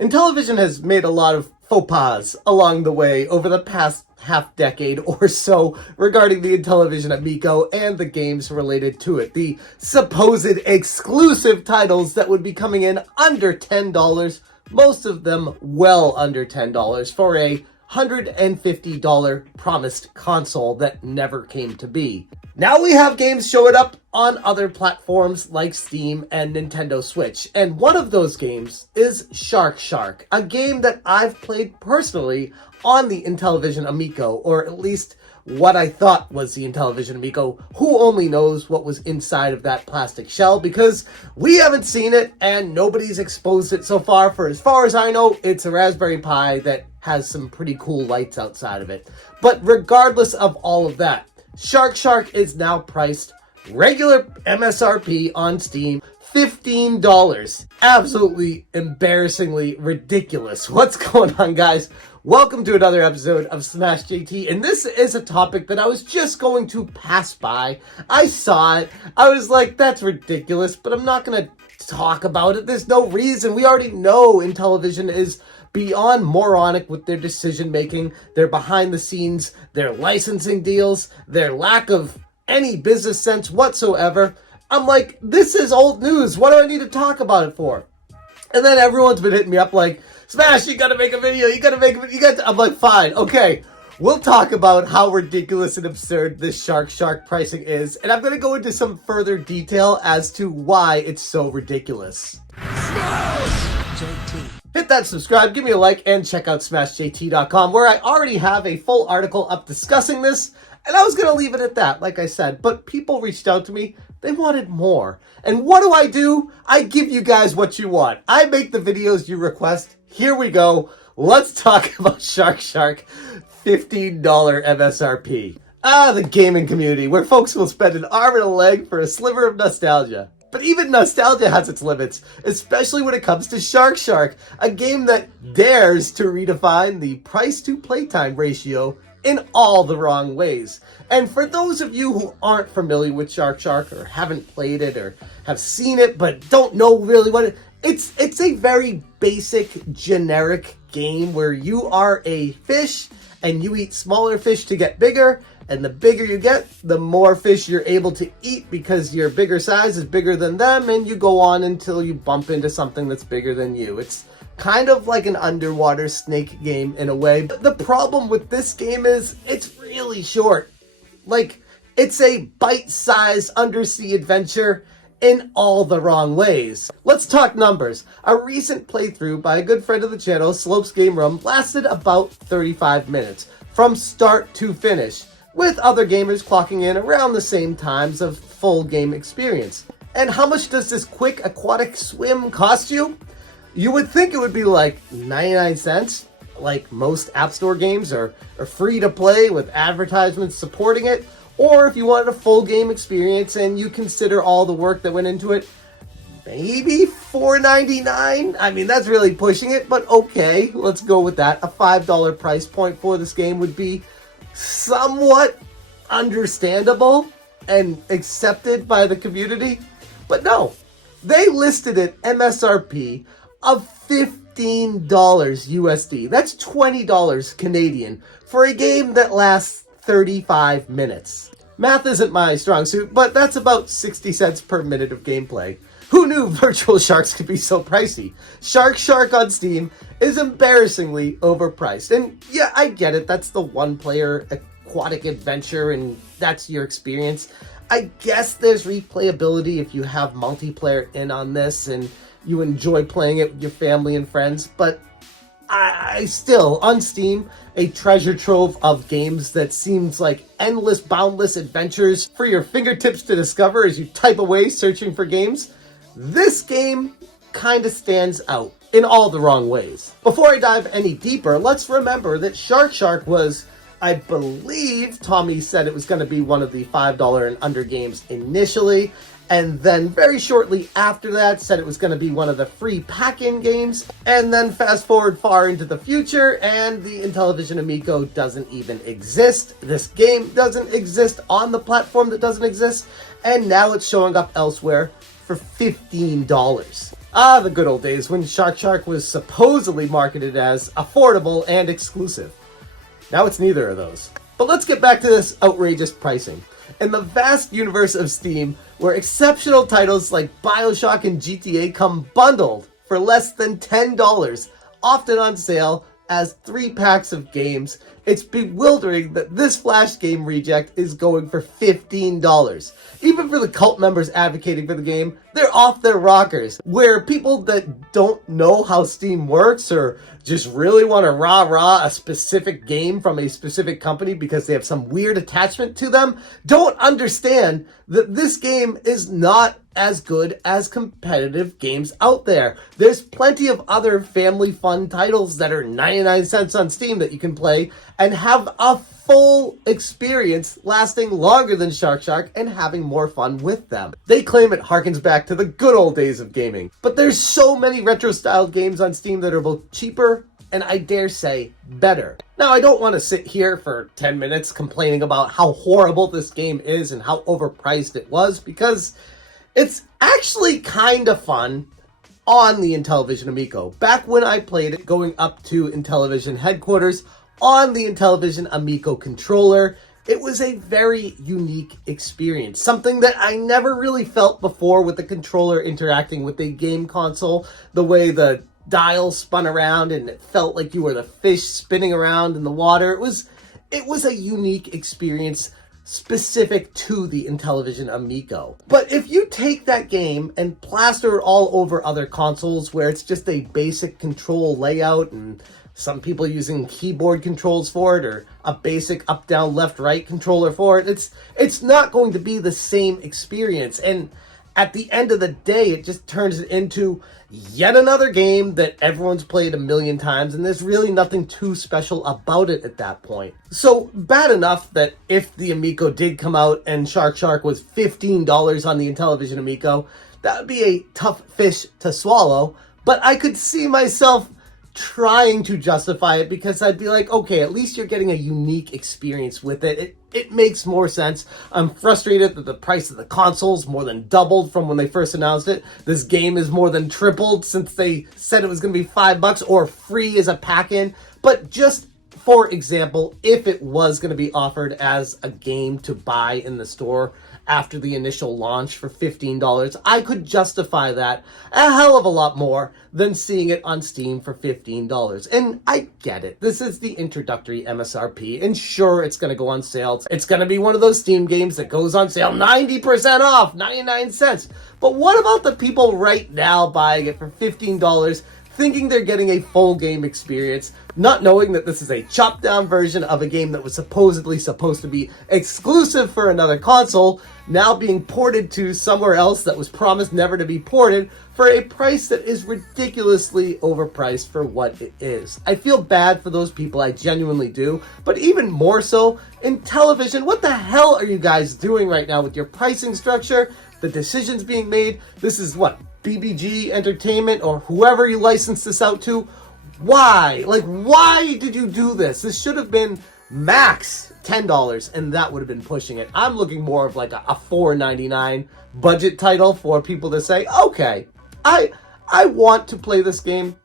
Intellivision has made a lot of faux pas along the way over the past half decade or so regarding the Intellivision Amico and the games related to it. The supposed exclusive titles that would be coming in under $10, most of them well under $10 for a $150 promised console that never came to be. Now we have games showing up on other platforms like Steam and Nintendo Switch, and one of those games is Shark, a game that I've played personally on the Intellivision Amico, or at least what I thought was the Intellivision Amico. Who only knows what was inside of that plastic shell, because we haven't seen it and nobody's exposed it so far. For as far as I know, it's a Raspberry Pi that has some pretty cool lights outside of it. But regardless of all of that, Shark is now priced regular MSRP on Steam, $15. Absolutely embarrassingly ridiculous. What's going on, guys? Welcome to another episode of Smash JT, and this is a topic that I was just going to pass by. I saw it. I was like, that's ridiculous, but I'm not going to talk about it. There's no reason. We already know Intellivision is beyond moronic with their decision making, their behind the scenes, their licensing deals, their lack of any business sense whatsoever. I'm like, this is old news. What do I need to talk about it for? And then everyone's been hitting me up like, Smash, you gotta make a video, I'm like, fine, okay. We'll talk about how ridiculous and absurd this Shark pricing is, and I'm gonna go into some further detail as to why it's so ridiculous. Smash JT. Hit that subscribe, give me a like, and check out smashjt.com, where I already have a full article up discussing this, and I was going to leave it at that, like I said, but people reached out to me. They wanted more. And what do? I give you guys what you want. I make the videos you request. Here we go. Let's talk about Shark, $15 MSRP. The gaming community, where folks will spend an arm and a leg for a sliver of nostalgia. But even nostalgia has its limits, especially when it comes to Shark, a game that dares to redefine the price-to-playtime ratio in all the wrong ways. And for those of you who aren't familiar with Shark, or haven't played it, or have seen it but don't know really what it's a very basic, generic game where you are a fish and you eat smaller fish to get bigger. And the bigger you get, the more fish you're able to eat because your bigger size is bigger than them, and you go on until you bump into something that's bigger than you. It's kind of like an underwater snake game in a way. But the problem with this game is it's really short. Like, it's a bite-sized undersea adventure in all the wrong ways. Let's talk numbers. A recent playthrough by a good friend of the channel, Slopes Game Room, lasted about 35 minutes from start to finish, with other gamers clocking in around the same times of full game experience. And how much does this quick aquatic swim cost you? You would think it would be like 99 cents, like most App Store games are free to play with advertisements supporting it, or if you wanted a full game experience and you consider all the work that went into it, maybe $4.99? I mean, that's really pushing it, but okay, let's go with that. A $5 price point for this game would be somewhat understandable and accepted by the community, but no, they listed it MSRP of $15 USD. That's $20 Canadian for a game that lasts 35 minutes. Math isn't my strong suit, but that's about 60 cents per minute of gameplay. Who knew virtual sharks could be so pricey? Shark on Steam is embarrassingly overpriced. And yeah, I get it. That's the one-player aquatic adventure, and that's your experience. I guess there's replayability if you have multiplayer in on this and you enjoy playing it with your family and friends. But I still, on Steam, a treasure trove of games that seems like endless, boundless adventures for your fingertips to discover as you type away searching for games. This game kind of stands out in all the wrong ways. Before I dive any deeper, let's remember that Shark was, I believe Tommy said it was going to be one of the $5 and under games initially, and then very shortly after that said it was going to be one of the free pack-in games, and then fast forward far into the future and the Intellivision Amico doesn't even exist. This game doesn't exist on the platform that doesn't exist, and now it's showing up elsewhere for $15. Ah, the good old days when Shark was supposedly marketed as affordable and exclusive. Now it's neither of those. But let's get back to this outrageous pricing. In the vast universe of Steam, where exceptional titles like BioShock and GTA come bundled for less than $10, often on sale as 3 packs of games, it's bewildering that this Flash game reject is going for $15. Even for the cult members advocating for the game, they're off their rockers. Where people that don't know how Steam works or just really want to rah-rah a specific game from a specific company because they have some weird attachment to them, don't understand that this game is not as good as competitive games out there. There's plenty of other family fun titles that are 99 cents on Steam that you can play and have a full experience lasting longer than Shark and having more fun with them. They claim it harkens back to the good old days of gaming, but there's so many retro-styled games on Steam that are both cheaper and I dare say better. Now, I don't want to sit here for 10 minutes complaining about how horrible this game is and how overpriced it was, because it's actually kind of fun on the Intellivision Amico. Back when I played it, going up to Intellivision headquarters on the Intellivision Amico controller, it was a very unique experience. Something that I never really felt before with the controller interacting with a game console. The way the dial spun around and it felt like you were the fish spinning around in the water. It was a unique experience specific to the Intellivision Amico. But if you take that game and plaster it all over other consoles where it's just a basic control layout and some people using keyboard controls for it or a basic up, down, left, right controller for it, it's not going to be the same experience. And at the end of the day, it just turns it into yet another game that everyone's played a million times, and there's really nothing too special about it at that point. So bad enough that if the Amico did come out and Shark was $15 on the Intellivision Amico, that would be a tough fish to swallow, but I could see myself trying to justify it because I'd be like, okay, at least you're getting a unique experience with it. It makes more sense. I'm frustrated that the price of the consoles more than doubled from when they first announced it. This game is more than tripled since they said it was going to be $5 or free as a pack-in. But just for example, if it was going to be offered as a game to buy in the store after the initial launch for $15, I could justify that a hell of a lot more than seeing it on Steam for $15. And I get it. This is the introductory MSRP, and sure, it's going to go on sale. It's going to be one of those Steam games that goes on sale 90% off, 99 cents. But what about the people right now buying it for $15, thinking they're getting a full game experience, not knowing that this is a chopped down version of a game that was supposedly supposed to be exclusive for another console, now being ported to somewhere else that was promised never to be ported for a price that is ridiculously overpriced for what it is. I feel bad for those people, I genuinely do, but even more so, Intellivision, what the hell are you guys doing right now with your pricing structure, the decisions being made? This is what, BBG Entertainment or whoever you license this out to? Why? Like, why did you do this? This should have been max $10 and that would have been pushing it. I'm looking more of like a $4.99 budget title for people to say, okay, I want to play this game.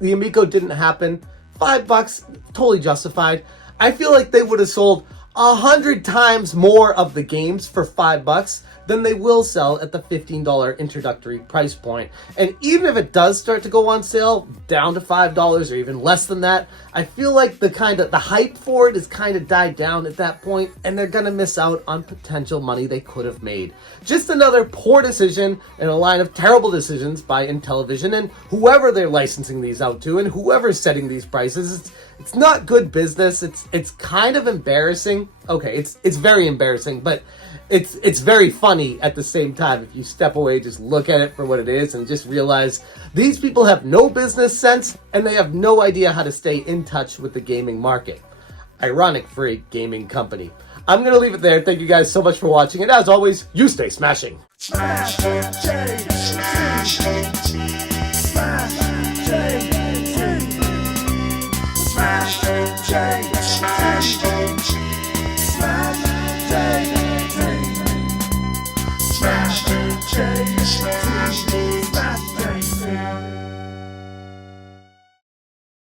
The Amico didn't happen. $5, totally justified. I feel like they would have sold 100 times more of the games for $5 than they will sell at the $15 introductory price point. And even if it does start to go on sale down to $5 or even less than that, I feel like the hype for it is kind of died down at that point, and they're gonna miss out on potential money they could have made. Just another poor decision in a line of terrible decisions by Intellivision and whoever they're licensing these out to and whoever's setting these prices. It's not good business. It's kind of embarrassing. Okay, it's very embarrassing, but it's very funny at the same time if you step away, just look at it for what it is and just realize these people have no business sense and they have no idea how to stay in touch with the gaming market. Ironic for a gaming company. I'm going to leave it there. Thank you guys so much for watching, and as always, you stay smashing. Smash, change,